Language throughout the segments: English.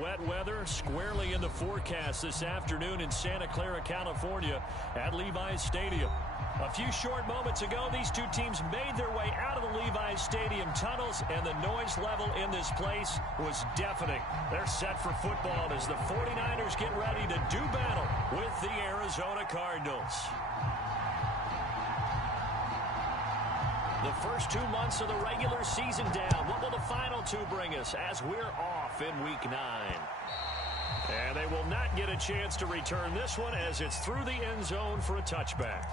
wet weather squarely in the forecast this afternoon in Santa Clara, California at Levi's Stadium. A few short moments ago, these two teams made their way out of the Levi's Stadium tunnels, and the noise level in this place was deafening. They're set for football as the 49ers get ready to do battle with the Arizona Cardinals. The first 2 months of the regular season down. What will the final two bring us as we're off in Week 9? And they will not get a chance to return this one as it's through the end zone for a touchback.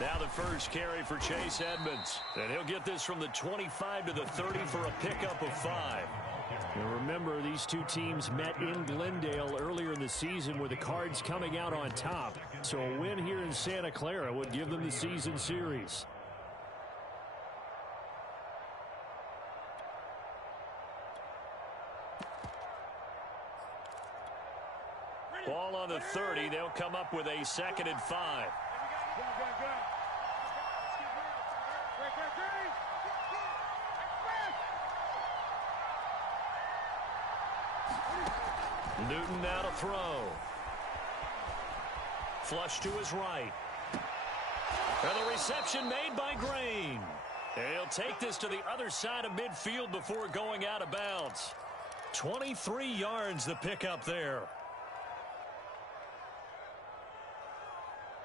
Now the first carry for Chase Edmonds. And he'll get this from the 25 to the 30 for a pickup of 5. And remember, these two teams met in Glendale earlier in the season with the Cards coming out on top. So a win here in Santa Clara would give them the season series. Ball on the 30. They'll come up with a 2nd and 5. Newton now to throw. Flush to his right. And the reception made by Green. And he'll take this to the other side of midfield before going out of bounds. 23 yards the pickup there.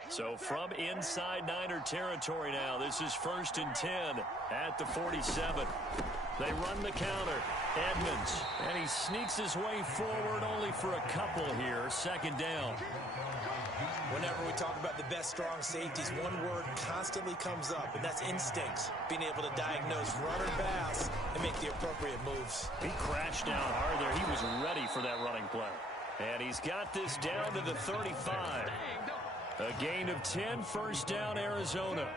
So from inside Niner territory now, this is 1st and 10 at the 47. They run the counter. Edmonds, and he sneaks his way forward only for a couple here. 2nd down. Whenever we talk about the best strong safeties, one word constantly comes up, and that's instincts. Being able to diagnose run or pass and make the appropriate moves. He crashed down hard there. He was ready for that running play. And he's got this down to the 35. A gain of 10, 1st down, Arizona.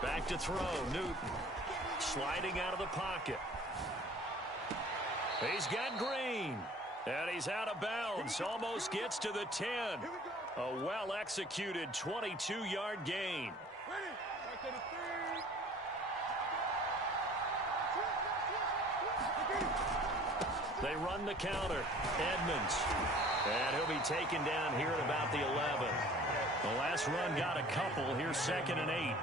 Back to throw, Newton. Sliding out of the pocket. He's got Green. And he's out of bounds. Almost gets to the 10. A well-executed 22-yard gain. They run the counter. Edmonds. And he'll be taken down here at about the 11. The last run got a couple. Here's 2nd and 8.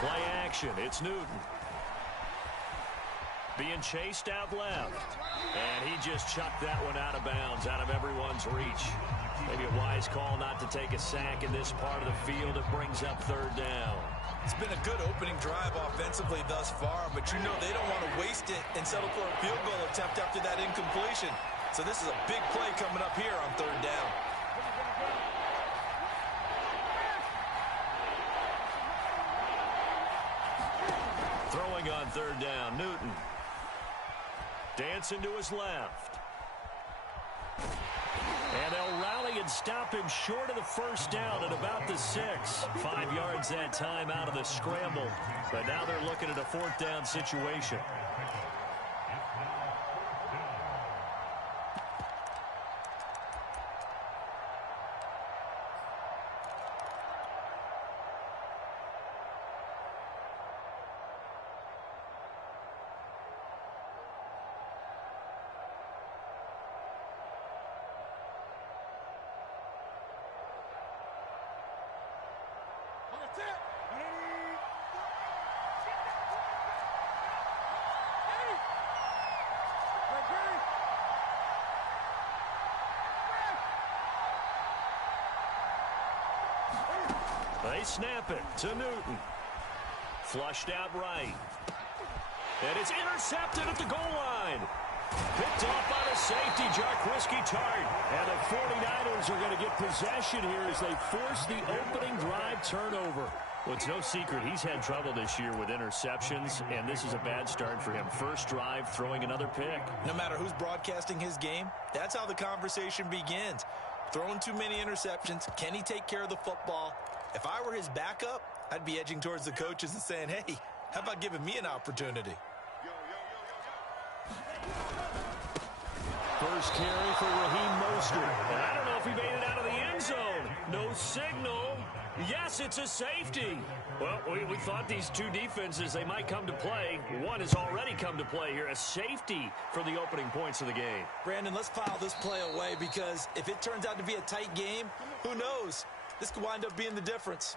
Play action. It's Newton. Being chased out left. And he just chucked that one out of bounds, out of everyone's reach. Maybe a wise call not to take a sack in this part of the field. It brings up 3rd down. It's been a good opening drive offensively thus far, but you know they don't want to waste it and settle for a field goal attempt after that incompletion. So this is a big play coming up here on 3rd down. Throwing on 3rd down, Newton. Dancing to his left. And they'll rally and stop him short of the 1st down at about the 6. 5 yards that time out of the scramble. But now they're looking at a 4th down situation. They snap it to Newton. Flushed out right. And it's intercepted at the goal line. Picked off by the safety, Jarquiski Tart. And the 49ers are going to get possession here as they force the opening drive turnover. Well, it's no secret he's had trouble this year with interceptions, and this is a bad start for him. First drive, throwing another pick. No matter who's broadcasting his game, that's how the conversation begins. Throwing too many interceptions. Can he take care of the football? If I were his backup, I'd be edging towards the coaches and saying, hey, how about giving me an opportunity? First carry for Raheem Mostert. And I don't know if he made it out of the end zone. No signal. Yes, it's a safety. Well, we thought these two defenses, they might come to play. One has already come to play here. A safety for the opening points of the game. Brandon, let's file this play away because if it turns out to be a tight game, who knows? This could wind up being the difference.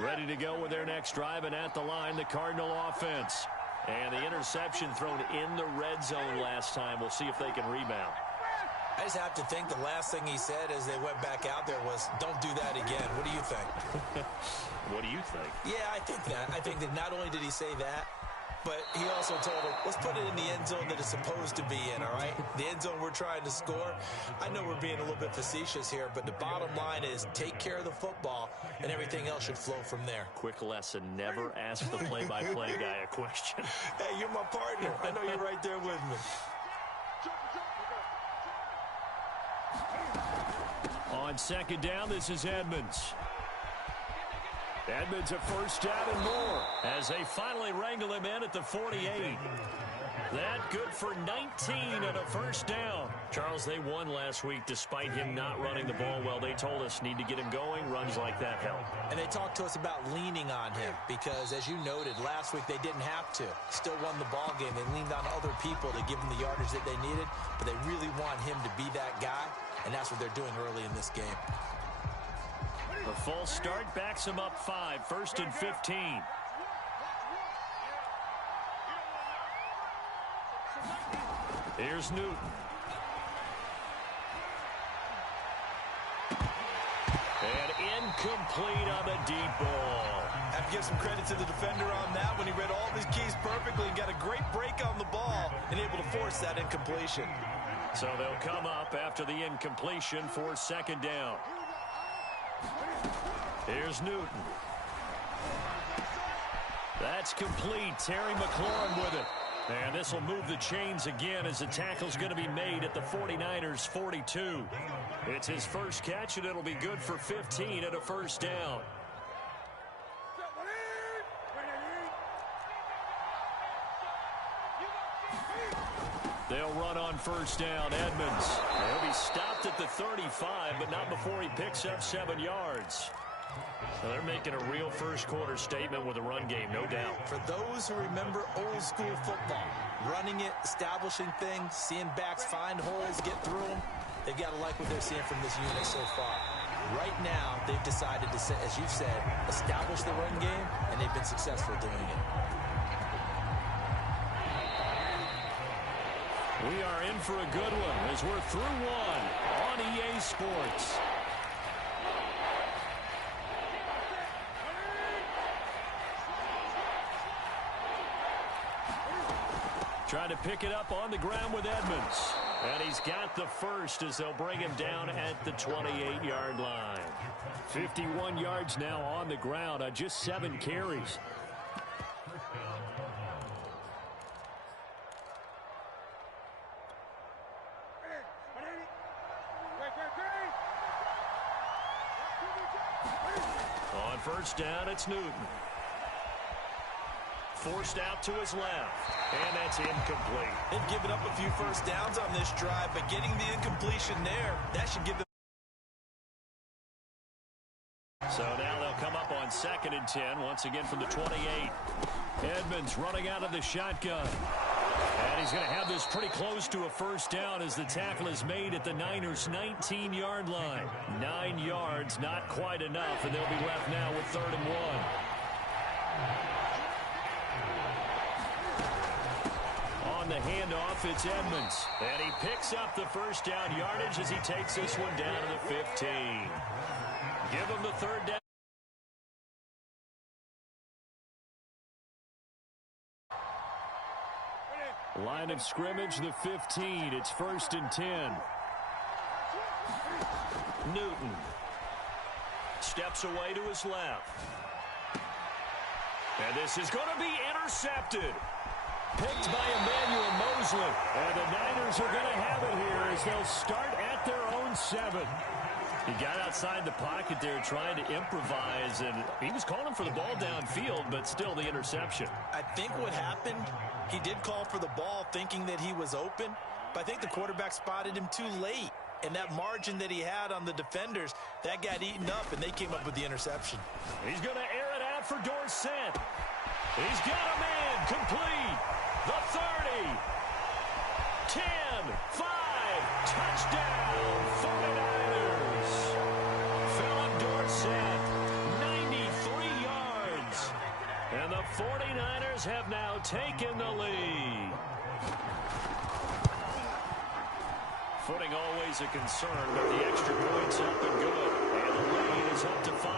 Ready to go with their next drive, and at the line, the Cardinal offense. And the interception thrown in the red zone last time. We'll see if they can rebound. I just have to think the last thing he said as they went back out there was, don't do that again. What do you think? What do you think? Yeah, I think that. I think that not only did he say that, but he also told him, let's put it in the end zone that it's supposed to be in, all right? The end zone we're trying to score. I know we're being a little bit facetious here, but the bottom line is take care of the football, and everything else should flow from there. Quick lesson, never ask the play-by-play guy a question. Hey, you're my partner. I know you're right there with me. On second down, this is Edmonds. Edmonds a first down and more as they finally wrangle him in at the 48. That good for 19 and a first down. Charles, they won last week despite him not running the ball well. They told us need to get him going. Runs like that help. And they talked to us about leaning on him because, as you noted, last week they didn't have to. Still won the ball game. They leaned on other people to give them the yardage that they needed, but they really want him to be that guy, and that's what they're doing early in this game. The false start backs him up 5, first and 15. Here's Newton. And incomplete on the deep ball. I have to give some credit to the defender on that when he read all of his keys perfectly and got a great break on the ball and able to force that incompletion. So they'll come up after the incompletion for second down. Here's Newton. That's complete. Terry McLaurin with it. And this will move the chains again as the tackle's going to be made at the 49ers 42. It's his first catch, and it'll be good for 15 and a first down. They'll run on first down. Edmonds. He'll be stopped at the 35, but not before he picks up 7 yards. So they're making a real first-quarter statement with a run game, no doubt. For those who remember old-school football, running it, establishing things, seeing backs find holes, get through them, they've got to like what they're seeing from this unit so far. Right now, they've decided to, as you've said, establish the run game, and they've been successful doing it. We are in for a good one as we're through one on EA Sports. Trying to pick it up on the ground with Edmonds. And he's got the first as they'll bring him down at the 28-yard line. 51 yards now on the ground on just 7 carries. On first down, it's Newton. Forced out to his left, and that's incomplete. They've given up a few first downs on this drive, but getting the incompletion there, that should give them. So now they'll come up on second and 10, once again from the 28. Edmonds running out of the shotgun. And he's going to have this pretty close to a first down as the tackle is made at the Niners' 19-yard line. 9 yards, not quite enough, and they'll be left now with 3rd and 1. On the handoff, it's Edmonds. And he picks up the first down yardage as he takes this one down to the 15. Give him the 3rd down. Line of scrimmage, the 15. It's 1st and 10. Newton steps away to his left. And this is going to be intercepted. Picked by Emmanuel Mosley. And the Niners are going to have it here as they'll start at their own 7. He got outside the pocket there trying to improvise, and he was calling for the ball downfield, but still the interception. I think what happened, he did call for the ball thinking that he was open, but I think the quarterback spotted him too late. And that margin that he had on the defenders, that got eaten up, and they came up with the interception. He's going to air it out for Dorsett. He's got a man complete. The 30. 10. 5. Touchdown. 49ers. Philip Dorsett, 93 yards. And the 49ers have now taken the lead. Footing always a concern, but the extra point's up and good. And the lead is up to 5.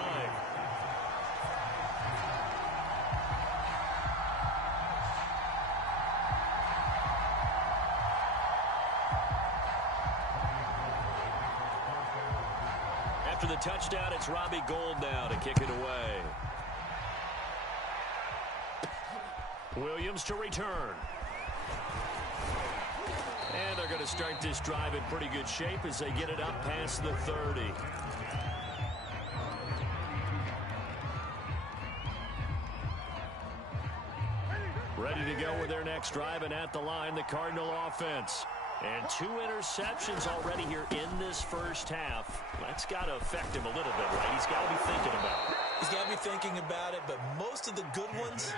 After the touchdown, it's Robbie Gould now to kick it away. Williams to return. And they're going to start this drive in pretty good shape as they get it up past the 30. Ready to go with their next drive, and at the line, the Cardinal offense. And 2 interceptions already here in this first half. That's got to affect him a little bit, right? He's got to be thinking about it. He's got to be thinking about it, but most of the good ones,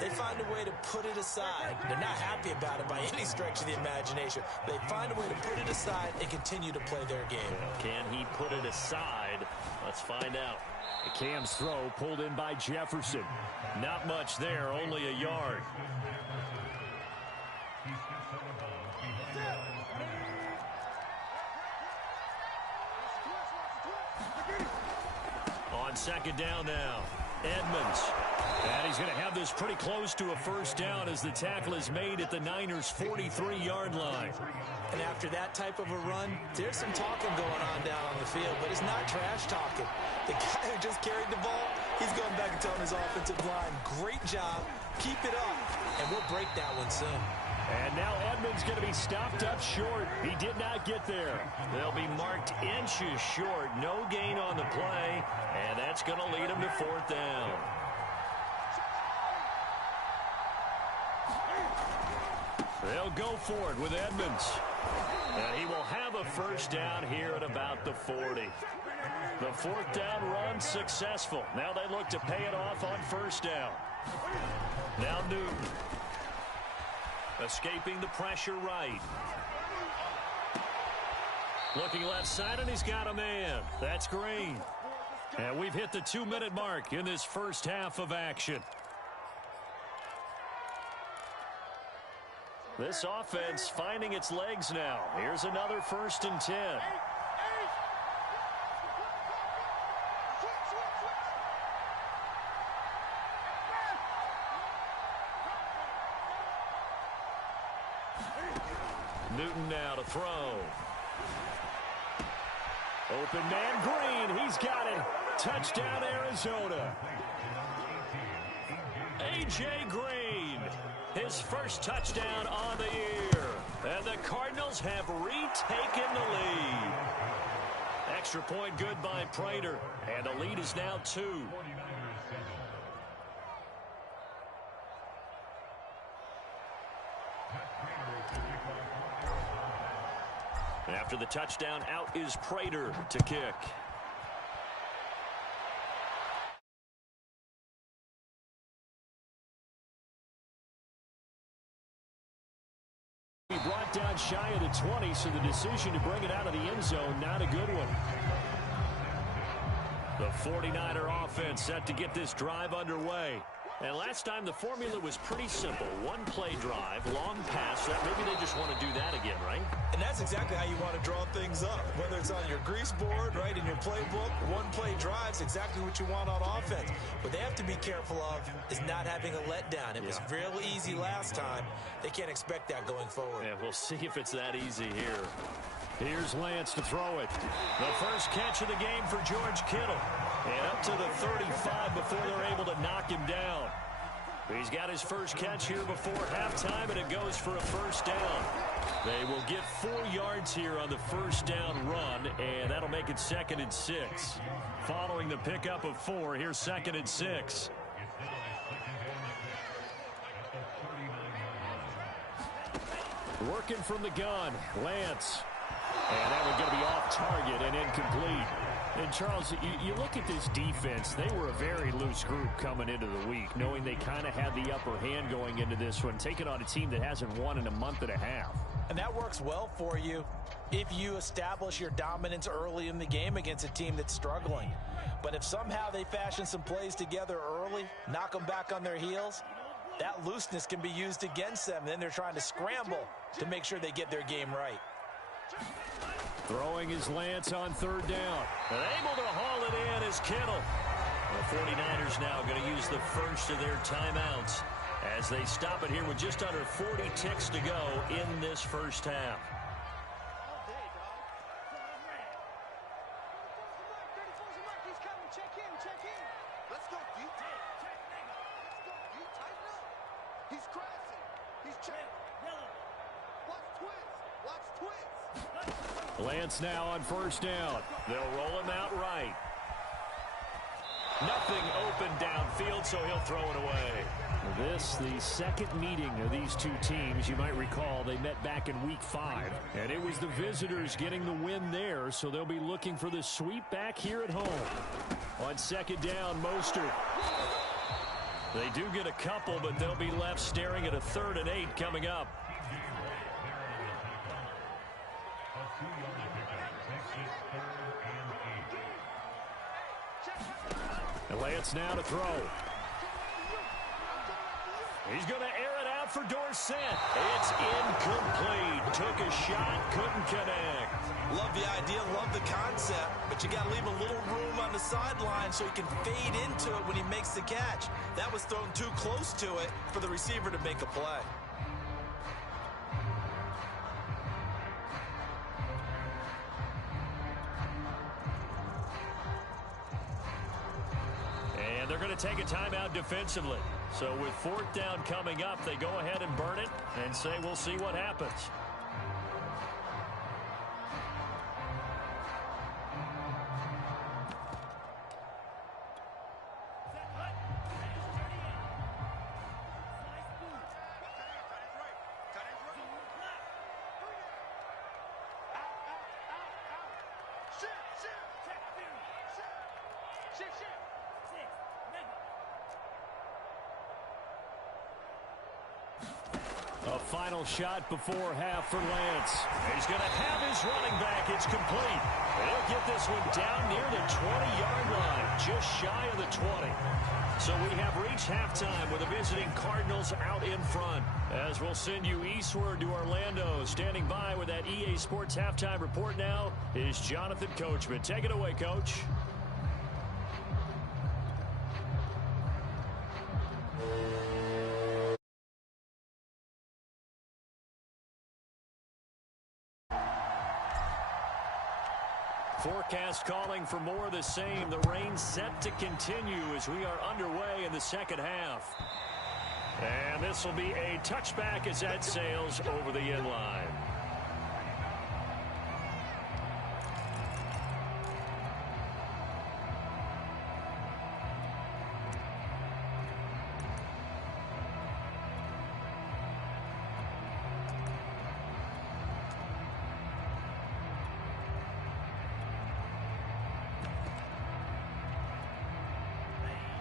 they find a way to put it aside. They're not happy about it by any stretch of the imagination. They find a way to put it aside and continue to play their game. Can he put it aside? Let's find out. Cam's throw pulled in by Jefferson. Not much there, only a yard. On second down now, Edmonds. And he's going to have this pretty close to a first down as the tackle is made at the Niners' 43-yard line. And after that type of a run, there's some talking going on down on the field, but it's not trash talking. The guy who just carried the ball, he's going back and telling his offensive line, great job, keep it up, and we'll break that one soon. And now Edmonds going to be stopped up short. He did not get there. They'll be marked inches short. No gain on the play, and that's going to lead him to 4th down. They'll go for it with Edmonds. And he will have a first down here at about the 40. The 4th down run successful. Now they look to pay it off on first down. Now Newton. Escaping the pressure right. Looking left side, and he's got a man. That's Green. And we've hit the 2-minute mark in this first half of action. This offense finding its legs now. Here's another 1st and 10. Newton now to throw. Open man Green. He's got it. Touchdown Arizona. A.J. Green. His first touchdown on the year. And the Cardinals have retaken the lead. Extra point good by Prater. And the lead is now 2. After the touchdown, out is Prater to kick. He brought down shy of the 20, so the decision to bring it out of the end zone, not a good one. The 49er offense set to get this drive underway. And last time the formula was pretty simple. One play drive, long pass. Maybe they just want to do that again, right? And that's exactly how you want to draw things up. Whether it's on your grease board, right, in your playbook, one play drive's exactly what you want on offense. What they have to be careful of is not having a letdown. It was real easy last time. They can't expect that going forward. Yeah, we'll see if it's that easy here. Here's Lance to throw it. The first catch of the game for George Kittle. And up to the 35 before they're able to knock him down. He's got his first catch here before halftime, and it goes for a first down. They will get 4 yards here on the first down run, and that'll make it 2nd and 6. Following the pickup of 4, here's 2nd and 6. Working from the gun, Lance. And that one's going to be off target and incomplete. And, Charles, you look at this defense, they were a very loose group coming into the week, knowing they kind of had the upper hand going into this one, taking on a team that hasn't won in a month and a half. And that works well for you if you establish your dominance early in the game against a team that's struggling. But if somehow they fashion some plays together early, knock them back on their heels, that looseness can be used against them. Then they're trying to scramble to make sure they get their game right. Throwing his Lance on 3rd down. And able to haul it in is Kittle. The 49ers now going to use the first of their timeouts as they stop it here with just under 40 ticks to go in this first half. Lance now on 1st down. They'll roll him out right. Nothing open downfield, so he'll throw it away. This, the second meeting of these two teams. You might recall they met back in week 5. And it was the visitors getting the win there, so they'll be looking for the sweep back here at home. On 2nd down, Mostert. They do get a couple, but they'll be left staring at a 3rd and 8 coming up. And Lance now to throw. He's going to air it out for Dorsett. It's incomplete. Took a shot, couldn't connect. Love the idea, love the concept, but you got to leave a little room on the sideline so he can fade into it when he makes the catch. That was thrown too close to it for the receiver to make a play. And they're going to take a timeout defensively. So with 4th down coming up, they go ahead and burn it and say we'll see what happens. A final shot before half for Lance. He's going to have his running back. It's complete. He'll get this one down near the 20-yard line, just shy of the 20. So we have reached halftime with the visiting Cardinals out in front. As we'll send you eastward to Orlando. Standing by with that EA Sports halftime report now is Jonathan Coachman. Take it away, Coach. Forecast calling for more of the same. The rain set to continue as we are underway in the second half. And this will be a touchback as that sails over the end line.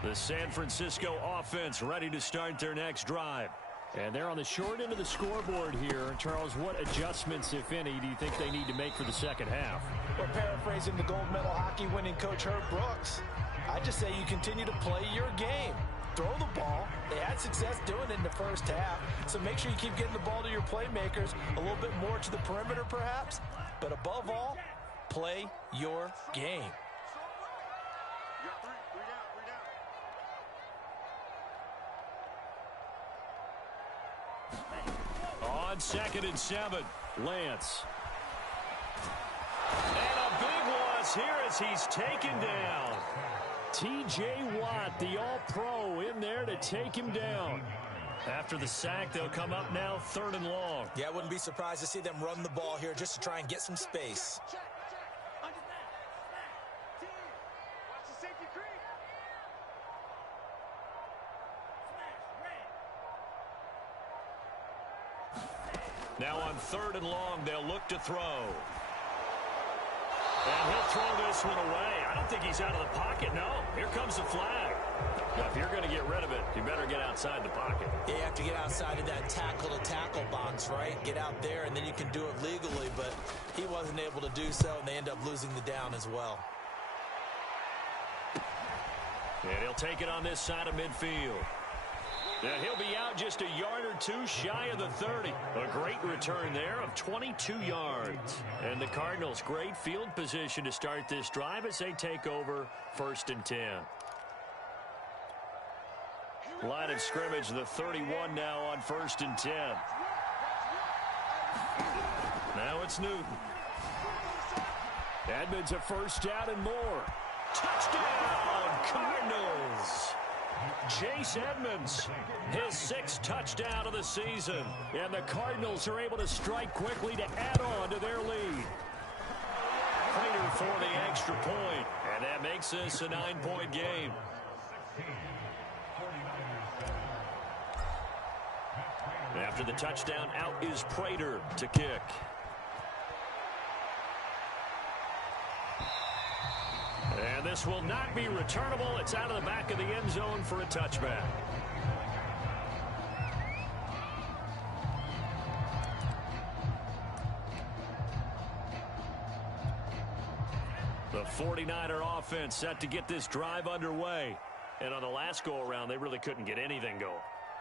The San Francisco offense ready to start their next drive. And they're on the short end of the scoreboard here. Charles, what adjustments, if any, do you think they need to make for the second half? Well, paraphrasing the gold medal hockey winning coach Herb Brooks, I just say you continue to play your game. throw the ball. They had success doing it in the first half. So make sure you keep getting the ball to your playmakers, a little bit more to the perimeter perhaps. But above all, play your game. On 2nd and 7, Lance. And a big loss here as he's taken down. T.J. Watt, the all-pro, in there to take him down. After the sack, they'll come up now 3rd and long. Yeah, I wouldn't be surprised to see them run the ball here just to try and get some space. Now on 3rd and long, they'll look to throw. And he'll throw this one away. I don't think he's out of the pocket, no. Here comes the flag. Now, if you're going to get rid of it, you better get outside the pocket. You have to get outside of that tackle-to-tackle box, right? Get out there, and then you can do it legally. But he wasn't able to do so, and they end up losing the down as well. And he'll take it on this side of midfield. And he'll be out just a yard or two shy of the 30. A great return there of 22 yards. And the Cardinals, great field position to start this drive as they take over 1st and 10. Line of scrimmage, the 31 now on 1st and 10. Now it's Newton. Edmonds a first down and more. Touchdown, Cardinals! Chase Edmonds, his 6th touchdown of the season. And the Cardinals are able to strike quickly to add on to their lead. Prater for the extra point, and that makes this a 9-point game. After the touchdown, out is Prater to kick. And this will not be returnable. It's out of the back of the end zone for a touchback. The 49er offense set to get this drive underway. And on the last go-around, they really couldn't get anything going.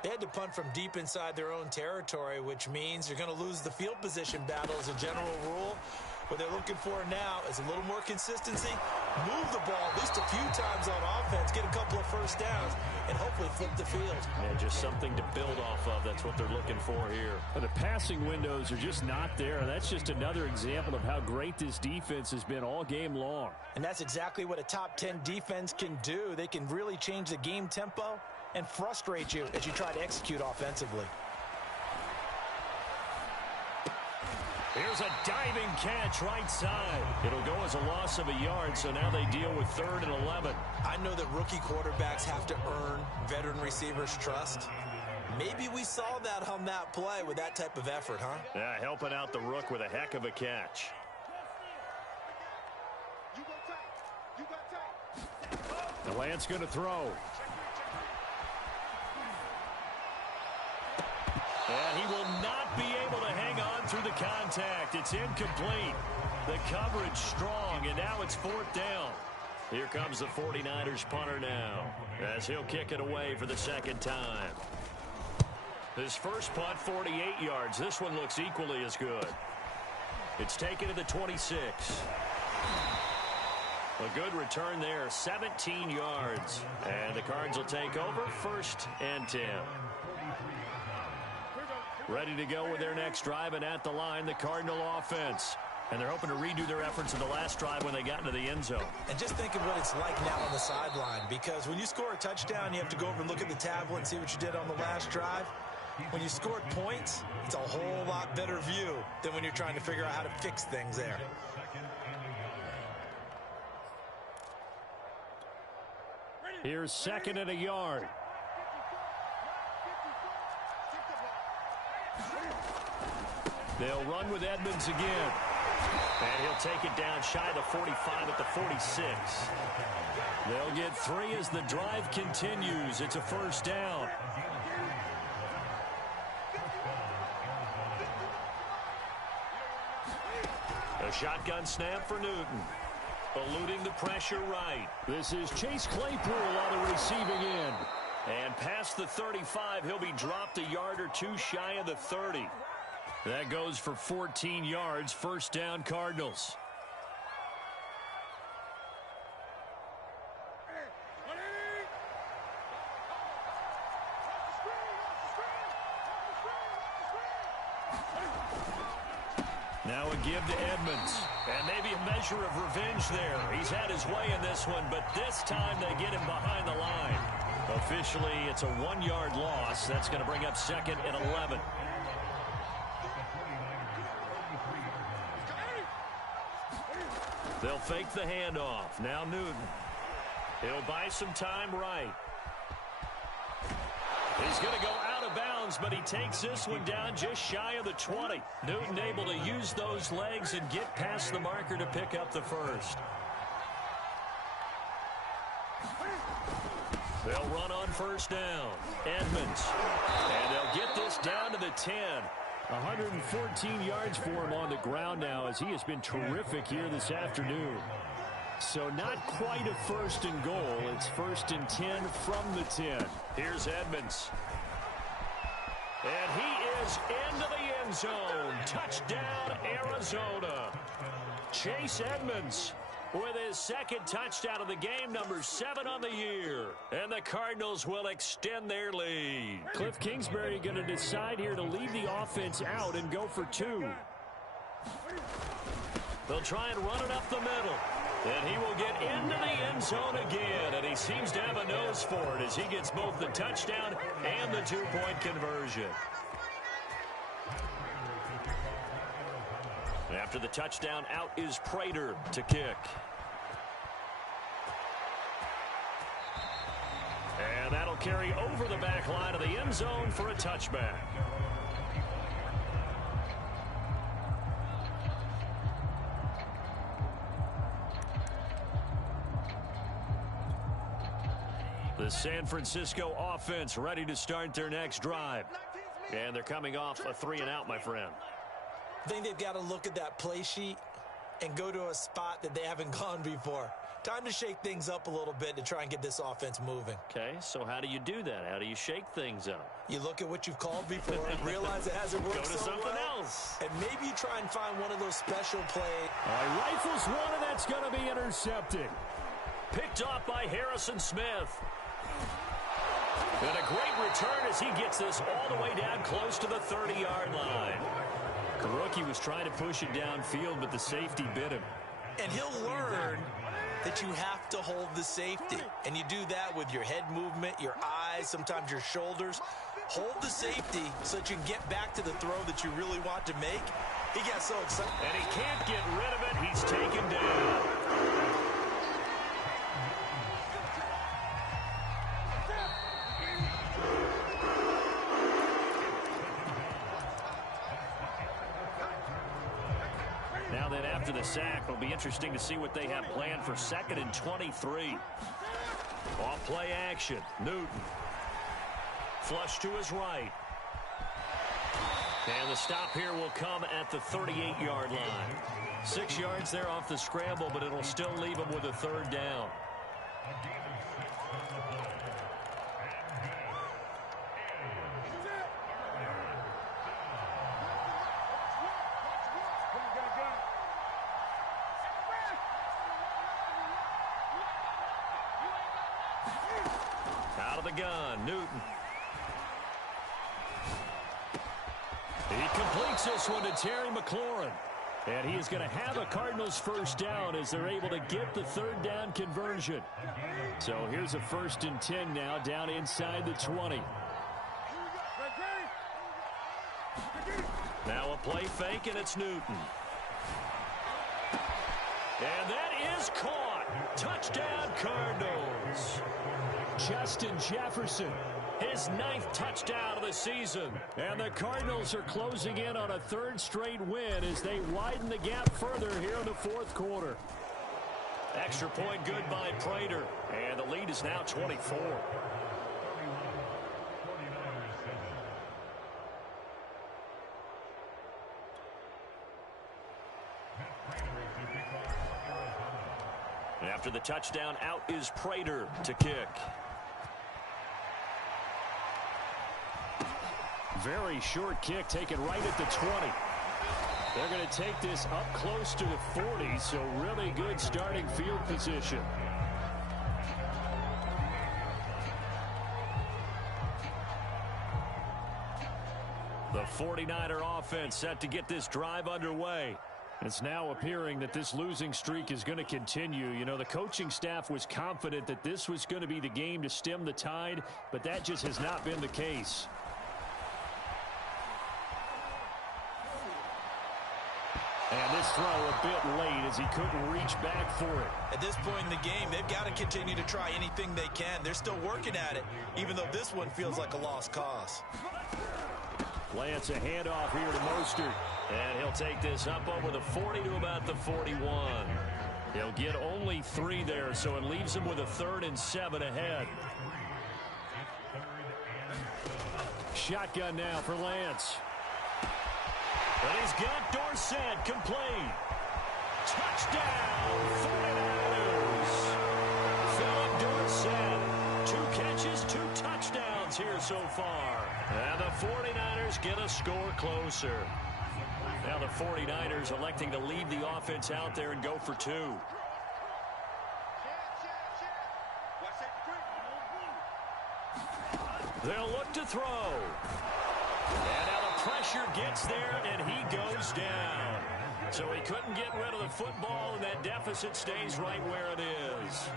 They had to punt from deep inside their own territory, which means you're going to lose the field position battle as a general rule. What they're looking for now is a little more consistency, move the ball at least a few times on offense, get a couple of first downs, and hopefully flip the field. Yeah, just something to build off of. That's what they're looking for here. The passing windows are just not there. That's just another example of how great this defense has been all game long. And that's exactly what a top 10 defense can do. They can really change the game tempo and frustrate you as you try to execute offensively. Here's a diving catch right side. It'll go as a loss of a yard, so now they deal with 3rd and 11. I know that rookie quarterbacks have to earn veteran receivers' trust. Maybe we saw that on that play with that type of effort, huh? Yeah, helping out the rook with a heck of a catch. The Lance going to throw. And he will not be able to hang on through the contact. It's incomplete. The coverage strong, and now it's 4th down. Here comes the 49ers punter now, as he'll kick it away for the 2nd time. His first punt, 48 yards. This one looks equally as good. It's taken to the 26. A good return there, 17 yards. And the Cards will take over 1st and 10. Ready to go with their next drive, and at the line, the Cardinal offense. And they're hoping to redo their efforts in the last drive when they got into the end zone. And just think of what it's like now on the sideline, because when you score a touchdown, you have to go over and look at the tablet and see what you did on the last drive. When you scored points, it's a whole lot better view than when you're trying to figure out how to fix things there. Here's 2nd and a yard. They'll run with Edmonds again. And he'll take it down shy of the 45 at the 46. They'll get 3 as the drive continues. It's a 1st down. A shotgun snap for Newton. Eluding the pressure right. This is Chase Claypool on the receiving end. And past the 35, he'll be dropped a yard or two shy of the 30. That goes for 14 yards, first down Cardinals. Now a give to Edmonds. And maybe a measure of revenge there. He's had his way in this one, but this time they get him behind the line. Officially, it's a 1-yard loss. That's going to bring up second and 11. They'll fake the handoff. Now Newton. He'll buy some time right. He's going to go out of bounds, but he takes this one down just shy of the 20. Newton able to use those legs and get past the marker to pick up the first. They'll run on first down. Edmonds. And they'll get this down to the 10. 114 yards for him on the ground now as he has been terrific here this afternoon. So not quite a first and goal. It's first and 10 from the 10. Here's Edmonds. And he is into the end zone. Touchdown, Arizona. Chase Edmonds with his second touchdown of the game, number 7 on the year. And the Cardinals will extend their lead. Cliff Kingsbury going to decide here to leave the offense out and go for 2. They'll try and run it up the middle. And he will get into the end zone again. And he seems to have a nose for it as he gets both the touchdown and the 2-point conversion. After the touchdown, out is Prater to kick. And that'll carry over the back line of the end zone for a touchback. The San Francisco offense ready to start their next drive. And they're coming off a 3-and-out, my friend. I think they've got to look at that play sheet and go to a spot that they haven't gone before. Time to shake things up a little bit to try and get this offense moving. Okay, so how do you do that? How do you shake things up? You look at what you've called before, realize it hasn't worked so so something well, else. and maybe you try and find one of those special plays. Rifles one, and that's going to be intercepted. Picked off by Harrison Smith. And a great return as he gets this all the way down close to the 30-yard line. The rookie was trying to push it downfield, but the safety bit him. And he'll learn that you have to hold the safety. And you do that with your head movement, your eyes, sometimes your shoulders. Hold the safety so that you can get back to the throw that you really want to make. He got so excited. And he can't get rid of it. He's taken down. Now then, after the sack, it'll be interesting to see what they have planned for 2nd and 23. Off play action. Newton. Flush to his right. And the stop here will come at the 38-yard line. 6 yards there off the scramble, but it'll still leave him with a 3rd down. Out of the gun, Newton. He completes this one to Terry McLaurin. And he is going to have a Cardinals first down as they're able to get the 3rd down conversion. So here's a 1st and 10 now down inside the 20. Now a play fake, and it's Newton. And that is caught. Touchdown, Cardinals. Justin Jefferson, his 9th touchdown of the season. And the Cardinals are closing in on a 3rd straight win as they widen the gap further here in the 4th quarter. Extra point good by Prater. And the lead is now 24. After the touchdown, out is Prater to kick. Very short kick taken right at the 20. They're going to take this up close to the 40, so really good starting field position. The 49er offense set to get this drive underway. It's now appearing that this losing streak is going to continue. You know, the coaching staff was confident that this was going to be the game to stem the tide, but that just has not been the case. And this throw a bit late as he couldn't reach back for it. At this point in the game, they've got to continue to try anything they can. They're still working at it, even though this one feels like a lost cause. Lance a handoff here to Mostert. And he'll take this up over the 40 to about the 41. He'll get only 3 there, so it leaves him with a 3rd and 7 ahead. Shotgun now for Lance. And he's got Dorsett complete. Touchdown, 49ers. Philip Dorsett, 2 catches, 2 touchdowns here so far. And the 49ers get a score closer. Now the 49ers electing to leave the offense out there and go for 2. They'll look to throw. And now the pressure gets there, and he goes down. So he couldn't get rid of the football, and that deficit stays right where it is.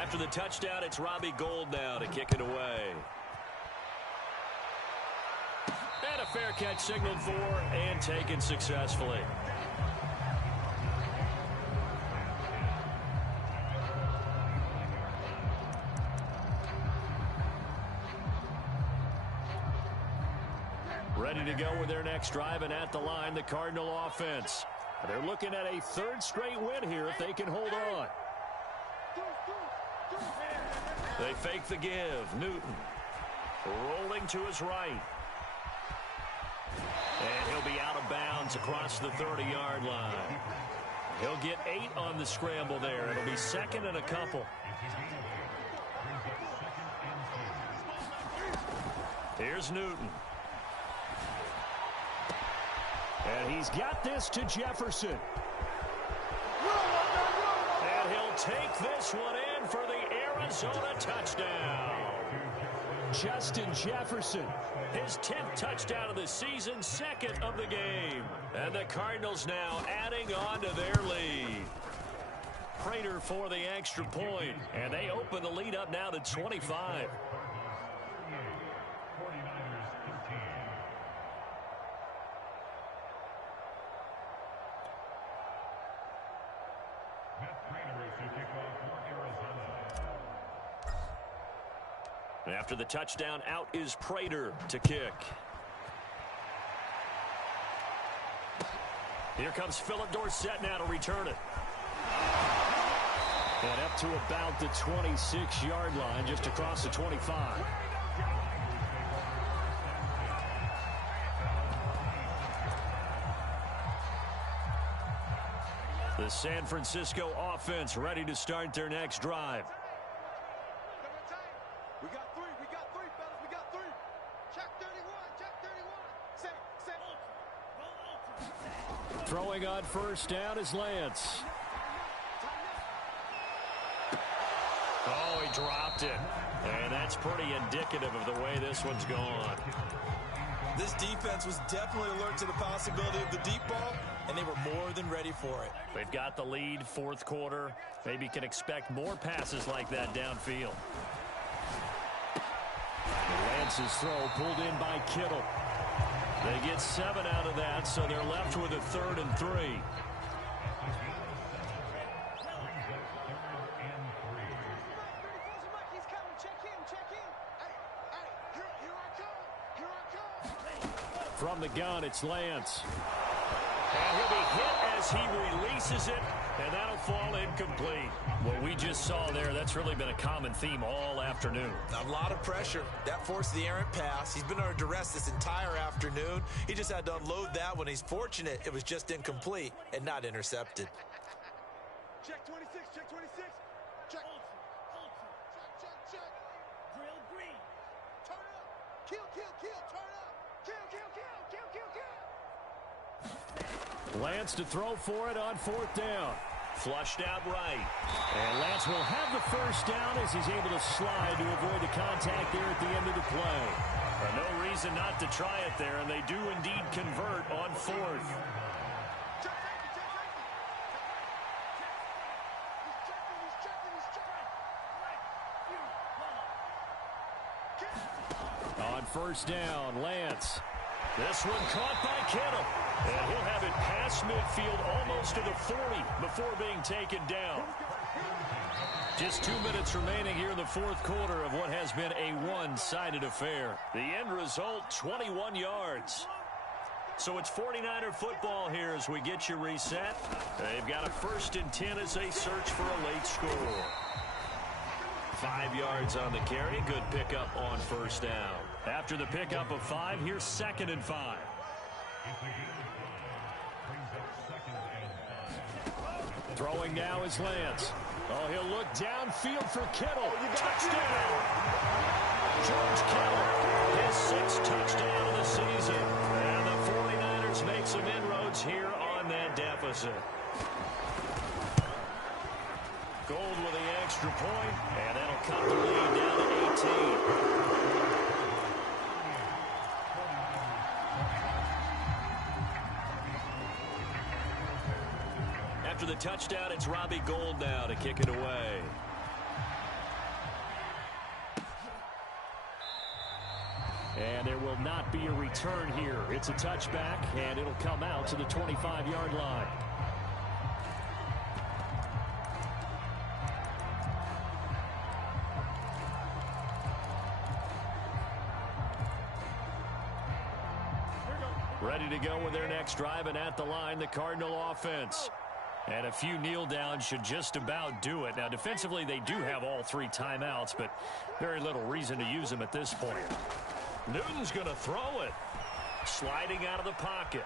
After the touchdown, it's Robbie Gould now to kick it away. And a fair catch signaled for and taken successfully. Ready to go with their next drive, and at the line, the Cardinal offense. They're looking at a 3rd straight win here if they can hold on. They fake the give. Newton rolling to his right. And he'll be out of bounds across the 30-yard line. He'll get 8 on the scramble there. It'll be 2nd and a couple. Here's Newton. And he's got this to Jefferson. And he'll take this one in for the Arizona touchdown. Justin Jefferson, his 10th touchdown of the season, 2nd of the game. And the Cardinals now adding on to their lead. Prater for the extra point. And they open the lead up now to 25. After the touchdown, out is Prater to kick. Here comes Philip Dorsett now to return it. And up to about the 26-yard line, just across the 25. The San Francisco offense ready to start their next drive. We got 3, fellas, we got 3. Check 31, Throwing on first down is Lance. Oh, he dropped it. And that's pretty indicative of the way this one's gone. This defense was definitely alert to the possibility of the deep ball, and they were more than ready for it. They've got the lead, 4th quarter. Maybe can expect more passes like that downfield. Lance's throw pulled in by Kittle. They get 7 out of that, so they're left with a 3rd and 3. From the gun, it's Lance. And he'll be hit as he releases it, and that'll fall incomplete. What we just saw there, that's really been a common theme all afternoon. A lot of pressure. That forced the errant pass. He's been under duress this entire afternoon. He just had to unload that one. He's fortunate it was just incomplete and not intercepted. Check 26, check 26. Check. Check. Drill green. Turn up. Kill, turn up. Lance to throw for it on 4th down. Flushed out right. And Lance will have the first down as he's able to slide to avoid the contact there at the end of the play. No reason not to try it there, and they do indeed convert on 4th. On 1st down, Lance. This one caught by Kittle. And he'll have it past midfield almost to the 40 before being taken down. Just 2 minutes remaining here in the 4th quarter of what has been a one-sided affair. The end result, 21 yards. So it's 49er football here as we get you reset. They've got a 1st and 10 as they search for a late score. 5 yards on the carry. Good pickup on 1st down. After the pickup of 5, here's 2nd and 5. Throwing now is Lance. Oh, he'll look downfield for Kittle. Touchdown! George Kittle, his 6th touchdown of the season. And the 49ers make some inroads here on that deficit. Gold with the extra point, and that'll cut the lead down to 18. After the touchdown, it's Robbie Gould now to kick it away. And there will not be a return here. It's a touchback, and it'll come out to the 25-yard line. Ready to go with their next drive, and at the line, the Cardinal offense. And a few kneel downs should just about do it. Now, defensively, they do have all 3 timeouts, but very little reason to use them at this point. Newton's going to throw it. Sliding out of the pocket.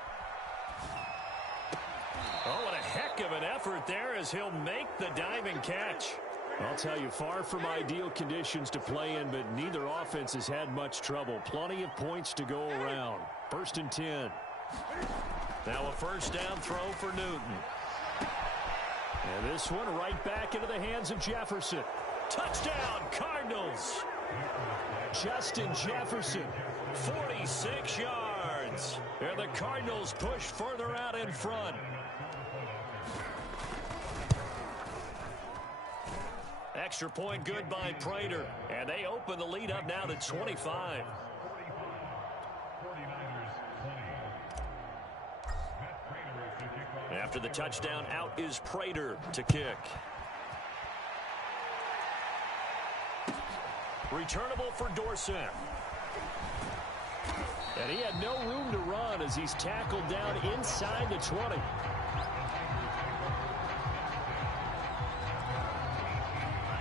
Oh, what a heck of an effort there as he'll make the diving catch. I'll tell you, far from ideal conditions to play in, but neither offense has had much trouble. Plenty of points to go around. 1st and 10. Now a 1st down throw for Newton. And this one right back into the hands of Jefferson. Touchdown, Cardinals. Justin Jefferson. 46 yards. And the Cardinals push further out in front. Extra point good by Prater. And they open the lead up now to 25. After the touchdown, out is Prater to kick. Returnable for Dorsett. And he had no room to run as he's tackled down inside the 20.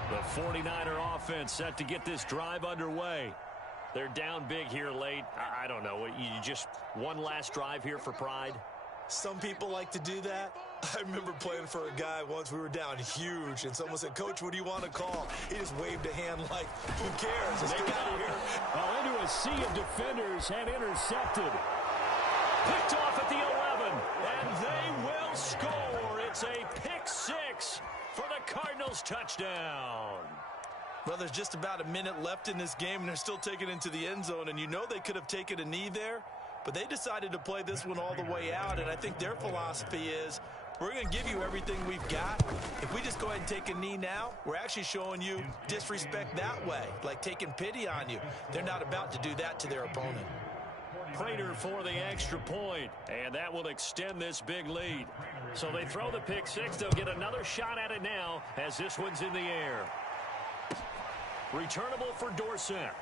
The 49er offense set to get this drive underway. They're down big here late. I don't know. You just one last drive here for pride? Some people like to do that. I remember playing for a guy once. We were down huge, and someone said, "Coach, what do you want to call?" He just waved a hand like, "Who cares? Let's get out of here." Well, into a sea of defenders and intercepted. Picked off at the 11, and they will score. It's a pick 6 for the Cardinals touchdown. Well, there's just about a minute left in this game, and they're still taking it into the end zone, and you know they could have taken a knee there, but they decided to play this one all the way out, and I think their philosophy is, we're going to give you everything we've got. If we just go ahead and take a knee now, we're actually showing you disrespect that way, like taking pity on you. They're not about to do that to their opponent. Prater for the extra point, and that will extend this big lead. So they throw the pick 6. They'll get another shot at it now as this one's in the air. Returnable for Dorsett.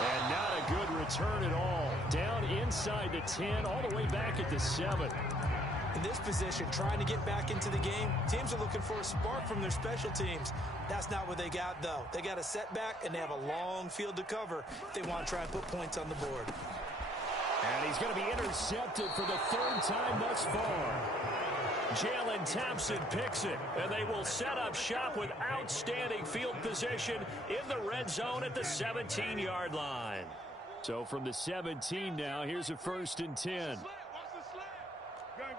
And not a good return at all. Down inside the 10, all the way back at the 7. In this position, trying to get back into the game, teams are looking for a spark from their special teams. That's not what they got, though. They got a setback, and they have a long field to cover if they want to try and put points on the board. And he's going to be intercepted for the 3rd time thus far. Jalen Thompson picks it, and they will set up shop with outstanding field position in the red zone at the 17-yard line. So from the 17 now, here's a 1st and 10. Watch the slant. Gun.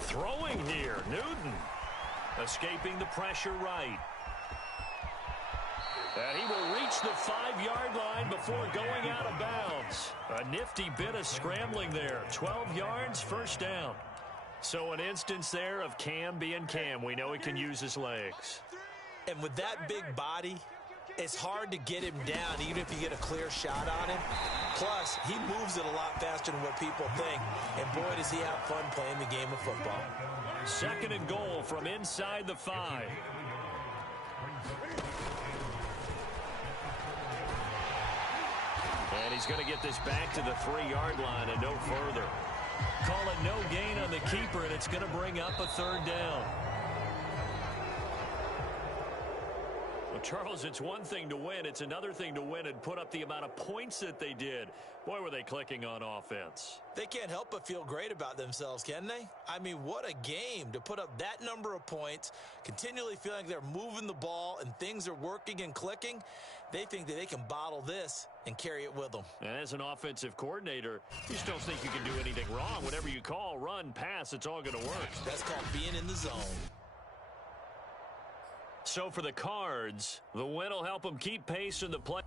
Throwing here, Newton. Escaping the pressure right. And he will reach the 5-yard line before going out of bounds. A nifty bit of scrambling there. 12 yards, 1st down. So an instance there of Cam being Cam. We know he can use his legs. And with that big body, it's hard to get him down even if you get a clear shot on him. Plus, he moves it a lot faster than what people think. And boy, does he have fun playing the game of football. 2nd and goal from inside the 5. And he's going to get this back to the 3-yard line and no further. Call it no gain on the keeper, and it's going to bring up a 3rd down. Well, Charles, it's one thing to win. It's another thing to win and put up the amount of points that they did. Boy, were they clicking on offense. They can't help but feel great about themselves, can they? I mean, what a game to put up that number of points, continually feeling like they're moving the ball and things are working and clicking. They think that they can bottle this and carry it with them. And as an offensive coordinator, you just don't think you can do anything wrong. Whatever you call, run, pass, it's all going to work. That's called being in the zone. So for the Cards, the win will help them keep pace in the play.